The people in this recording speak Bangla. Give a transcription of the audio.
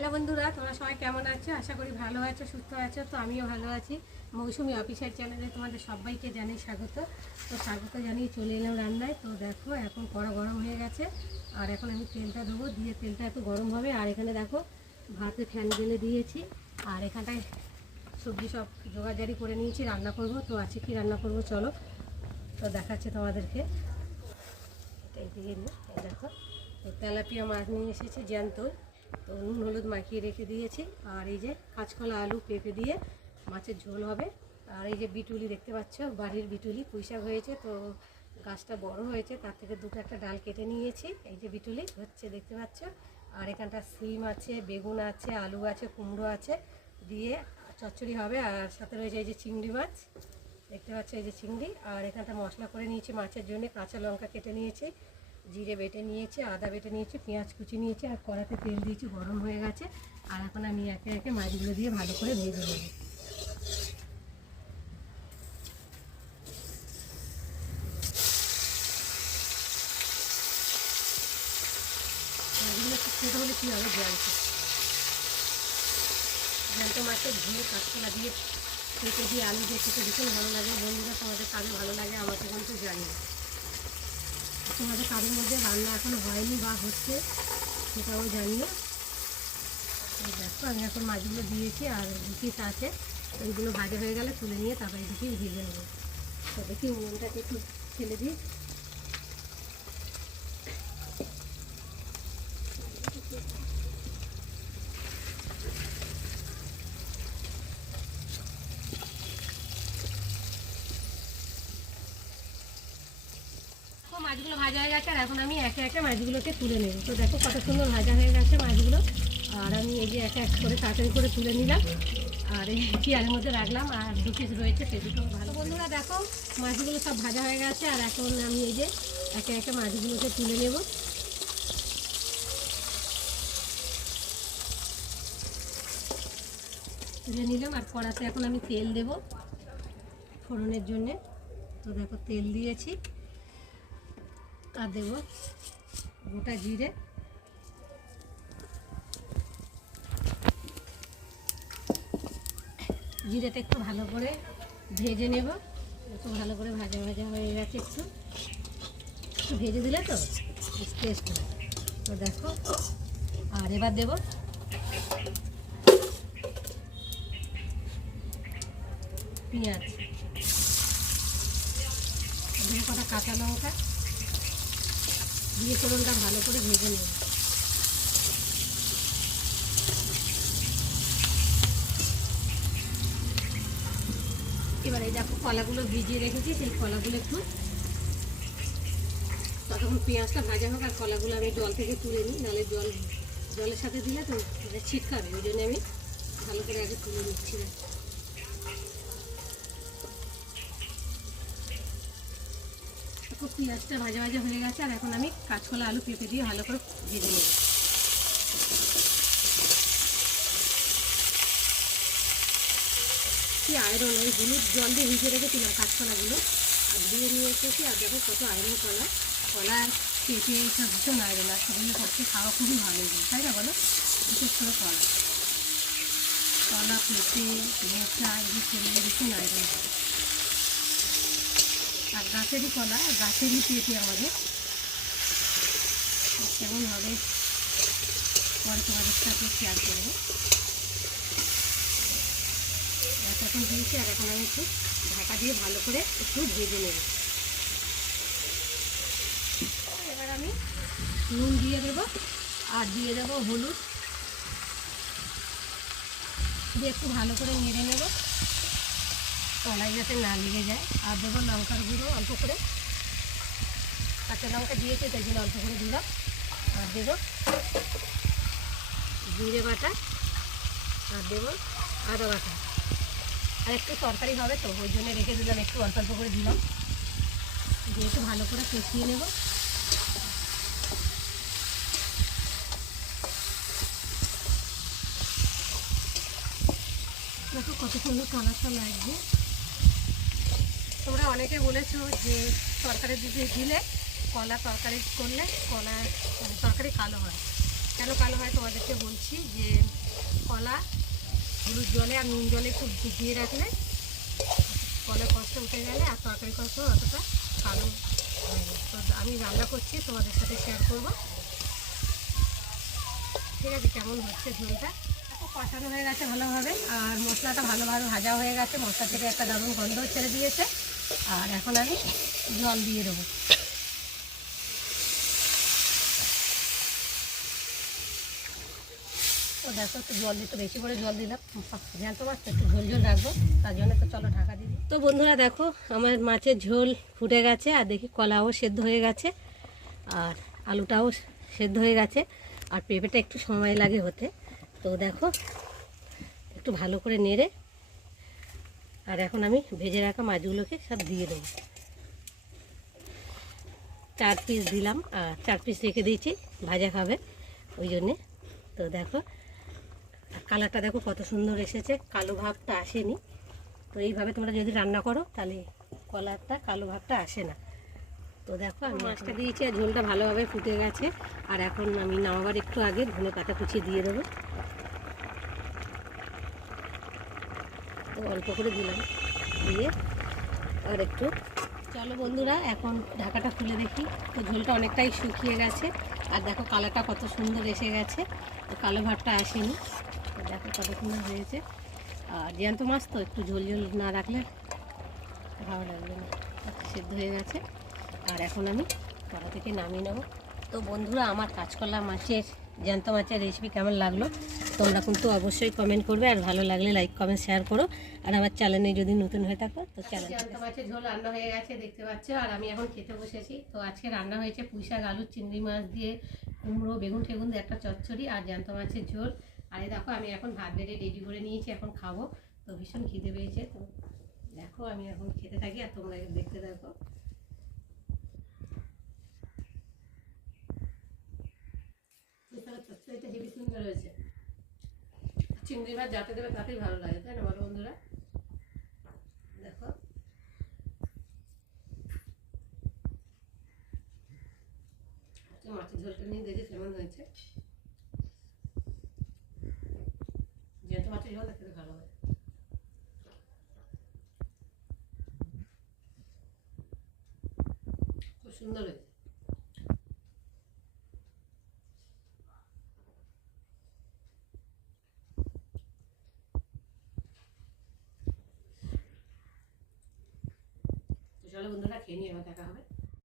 হ্যালো বন্ধুরা, তোমরা সবাই কেমন আছো? আশা করি ভালো আছো, সুস্থ আছো। তো আমিও ভালো আছি। মৌসুমি অফিসিয়াল চ্যানেলে তোমাদের সবাইকে জানাই স্বাগত। তো স্বাগত জানিয়ে চলে এলাম রান্নায়। তো দেখো এখন কড়া গরম হয়ে গেছে, আর এখন আমি তেলটা দেবো, দিয়ে তেলটা একটু গরম হবে। আর এখানে দেখো ভাতে ফ্যান গেলে দিয়েছি, আর এখানটায় সবজি সব জোগাড়জারি করে নিয়েছি, রান্না করব। তো আছে কি রান্না করব চলো তো দেখাচ্ছে তোমাদেরকে। এই দিয়ে নিই, এই দেখো তো তেলাপিয়া মাছ নিয়ে এসেছি জ্যান্ত, তো নুন হলুদ মাখিয়ে রেখে দিয়েছি। আর এই যে কাঁচকলা আলু পেঁপে দিয়ে মাছের ঝোল হবে। আর এই যে বিটুলি দেখতে পাচ্ছ, বাড়ির বিটুলি পুঁইশাক হয়েছে, তো গাছটা বড় হয়েছে, তার থেকে দুটো একটা ডাল কেটে নিয়েছি। এই যে বিটুলি হচ্ছে দেখতে পাচ্ছ। আর এখানটা সিম আছে, বেগুন আছে, আলু আছে, কুমড়ো আছে, দিয়ে চচ্চড়ি হবে। আর সাথে রয়েছে এই যে চিংড়ি মাছ দেখতে পাচ্ছ, এই যে চিংড়ি। আর এখানটা মশলা করে নিয়েছি মাছের জন্য, কাঁচা লঙ্কা কেটে নিয়েছি, জিরে বেটে নিয়েছি, আদা বেটে নিয়েছি, পেঁয়াজ কুচি নিয়েছি, আর কড়াতে তেল দিয়েছি, গরম হয়ে গেছে। আর এখন আমি একে একে মাছগুলো দিয়ে ভালো করে ভেজে নেব। মাছগুলো একটু ছোটো হলে কী হবে, জ্যান্ত মাছের ঝোল কাঁচকলা দিয়ে পেঁপে দিয়ে আলু দিয়ে খেতে ভীষণ ভালো লাগে। বন্ধুরা তোমাদের কাজে ভালো লাগে, আমাকে কিন্তু জানি না। তোমাদের কাজের মধ্যে রান্না এখন হয়নি বা হচ্ছে সেটাও জানিও। দেখো আমি এখন মাছগুলো দিয়েছি, আর দু পিস আছে, এইগুলো ভাজা হয়ে গেলে তুলে নিয়ে তারপরে এদিকে ভেজে নেবো। তো দেখি উনুনটাকে একটু ফেলে দিই। মাছগুলো ভাজা হয়ে গেছে, আর এখন আমি একে একে মাছগুলোকে তুলে নেব। তো দেখো কত সুন্দর ভাজা হয়ে গেছে মাছগুলো। আর আমি এই যে এক এক করে তাড়াতাড়ি করে তুলে নিলাম, আর এই চেয়ারের মধ্যে রাখলাম। আর দু পিস রয়েছে, সে দুটো ভালো। বন্ধুরা দেখো মাছগুলো সব ভাজা হয়ে গেছে, আর এখন আমি এই যে একে একে মাছগুলোকে তুলে নেব। তুলে নিলাম, আর কড়াতে এখন আমি তেল দেব ফোড়নের জন্যে। তো দেখো তেল দিয়েছি, আর দেবো গোটা জিরে, জিরেটা একটু ভালো করে ভেজে নেব। একটু ভালো করে ভাজা ভাজা হয়ে গেছে, একটু একটু ভেজে দিলে তো টেস্ট হয়। তো দেখো, আর এবার দেব পেঁয়াজ, দিয়ে কটা কাঁচা লঙ্কা দিয়ে ফোড়নটা ভালো করে ভেজে নেব। এবার এই দেখো কলাগুলো ভিজিয়ে রেখেছি, সেই কলাগুলো একটু তখন পেঁয়াজটা ভাজা হোক, আর কলাগুলো আমি জল থেকে তুলে নিই, নাহলে জলের সাথে দিলে তো ছিটকাবে, ওই জন্য আমি ভালো করে আগে তুলে নিচ্ছি। পেঁয়াজটা ভাজা ভাজা হয়ে গেছে, আর এখন আমি কাঁচকলা আলু পেঁপে দিয়ে ভালো করে ভেজে নেব। কি আয়রন, ওই হলুদ জল দিয়ে ভিজে রেখেছিলাম কাঁচকলাগুলো, আর দিয়ে নিয়ে এসেছি। আর দেখো কত আয়রন, কলা পেঁপে এইসব ভীষণ আয়রন, আর সেগুলো পক্ষে খাওয়া খুবই ভালো, তাই না বলো? বিশেষ করে কলা পেঁপে মোচা এগুলো শরীরে ভীষণ আয়রন হয়। আর গাছেরই কলা, গাছেরই পেঁপে আমাদের, কেমন হবে পরে তোমাদের সাথে শেয়ার করবো। এখন দিয়েছি, আর এখন আমি একটু ঢাকা দিয়ে ভালো করে একটু ভেজে নেব। এবার আমি নুন দিয়ে দেবো, আর দিয়ে দেবো হলুদ দিয়ে একটু ভালো করে নেড়ে নেব, কলাই যাতে না লেগে যায়। আর দেবো লঙ্কার গুঁড়ো অল্প করে, কাঁচা লঙ্কা দিয়েছি তাই জন্য অল্প করে দিলাম। আর দেবো জিরে বাটা, আর দেবো আদা বাটা। আর একটু তরকারি হবে তো ওই জন্য রেখে দিলাম, একটু অল্প অল্প করে দিলাম, দিয়ে একটু ভালো করে কষিয়ে নেব। দেখো কত সুন্দর কালারটা লাগছে। তোমরা অনেকে বলেছো যে তরকারি দিলে, কলা তরকারি করলে কলা তরকারি কালো হয়। কেন কালো হয় তোমাদেরকে বলছি। যে কলা হলুদ জলে আর নুন জলে একটু ভিজিয়ে রাখলে কলা কষ্ট উঠে গেলে আর তরকারি কষ্ট অতটা ভালো হয় না। তো আমি রান্না করছি, তোমাদের সাথে শেয়ার করবো। ঠিক আছে, কেমন হচ্ছে ঝোলটা কষানো হয়ে গেছে ভালোভাবে, আর মশলাটা ভালোভাবে ভাজা হয়ে গেছে, মশলা থেকে একটা দারুণ গন্ধ ছেড়ে দিয়েছে। আর এখন আমি জল দিয়ে দেবো। তো দেখো একটু জল দিতে বেশি করে জল দিলাম, জ্যান্ত মাছ তো একটু ঝোল ঝোল রাখবো, তার জন্য তো চলো ঢাকা দিই। তো বন্ধুরা দেখো আমার মাছের ঝোল ফুটে গেছে, আর দেখি কলাও সেদ্ধ হয়ে গেছে, আর আলুটাও সেদ্ধ হয়ে গেছে, আর পেঁপেটা একটু সময় লাগে হতে। তো দেখো একটু ভালো করে নেড়ে আর এখন আমি ভেজে রাখা মাছগুলোকে সব দিয়ে দেবো। 4 পিস দিলাম, আর 4 পিস রেখে দিয়েছি, ভাজা খাবে ওই জন্যে। তো দেখো কালারটা দেখো কত সুন্দর এসেছে, কালো ভাবটা আসেনি। তো এইভাবে তোমরা যদি রান্না করো তাহলে কলারটা কালো ভাবটা আসে না। তো দেখো আমি মাছটা দিয়েছি আর ঝোলটা ভালোভাবে ফুটে গেছে। আর এখন আমি নামাবার একটু আগে ধনে পাতা কুচি দিয়ে দেবো। তো অল্প করে দিলাম, দিয়ে আর একটু চলো বন্ধুরা এখন ঢাকাটা খুলে দেখি। তো ঝোলটা অনেকটাই শুকিয়ে গেছে, আর দেখো কালারটা কত সুন্দর এসে গেছে, তো কালো ভাবটা আসেনি। তো দেখো কত সুন্দর হয়েছে। আর জ্যান্ত মাছ তো একটু ঝোল ঝোল না রাখলে ভালো লাগবে না। সেদ্ধ হয়ে গেছে, আর এখন আমি কড়া থেকে নামিয়ে নেব। তো বন্ধুরা আমার কাঁচকলা মাছের জ্যান্ত মাছের রেসিপি কেমন লাগলো তোমরা কিন্তু অবশ্যই কমেন্ট করবে, আর ভালো লাগলে লাইক কমেন্ট শেয়ার করো। আর আমার চ্যানেলে যদি নতুন হয়ে থাকো তো চ্যানেল। জ্যান্ত মাছের ঝোল রান্না হয়ে গেছে দেখতে পাচ্ছ, আর আমি এখন খেতে বসেছি। তো আজকে রান্না হয়েছে পুঁই শাক, আলু, চিংড়ি মাছ দিয়ে, কুমড়ো, বেগুন টেগুন দিয়ে একটা চচ্চড়ি, আর জ্যান্ত মাছের ঝোল। আর এই দেখো আমি এখন ভাত বেড়ে রেডি করে নিয়েছি, এখন খাবো। তো ভীষণ খিদে পেয়েছে, তো দেখো আমি এখন খেতে থাকি আর তোমরা দেখতে থাকো। চচ্চড়িটা হেবি সুন্দর হয়েছে, চিংড়ি মাছ যাতে দেবে তাতেই ভালো লাগে, তাই না বলো বন্ধুরা? দেখো মাছের ঝোলটা নিয়ে দেখি কেমন হয়েছে। জ্যান্ত মাছের ঝোল খেতে ভালো হয়। খুব সুন্দর হয়েছে। চলো বন্ধুরা খেয়ে নিয়ে আবার দেখা হবে।